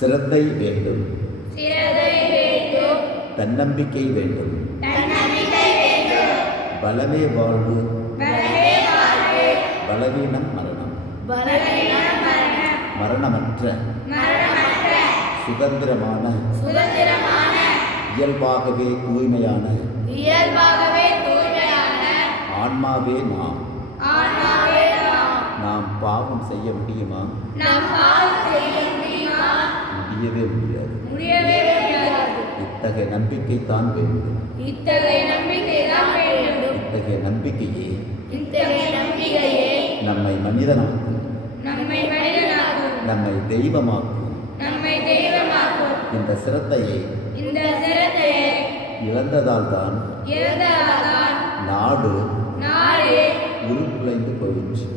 சிரத்தை வேண்டும், தன்னம்பிக்கை வேண்டும், பலமே வாழ்வு, பலவீனம் மரணம், மரணமற்ற சுதந்திரமான இயல்பாகவே தூய்மையான ஆன்மாவே நாம் பாவம் செய்ய முடியுமா? முடியவே முடியாது. இத்தகைய நம்பிக்கை தான் வேண்டும். இத்தகைய நம்பிக்கையே நம்மை மனிதனாக்கும், நம்மை தெய்வமாக்கும். இந்த சிரத்தையை இழந்ததால் தான் நாடு உருக்குலைந்து போயிற்று.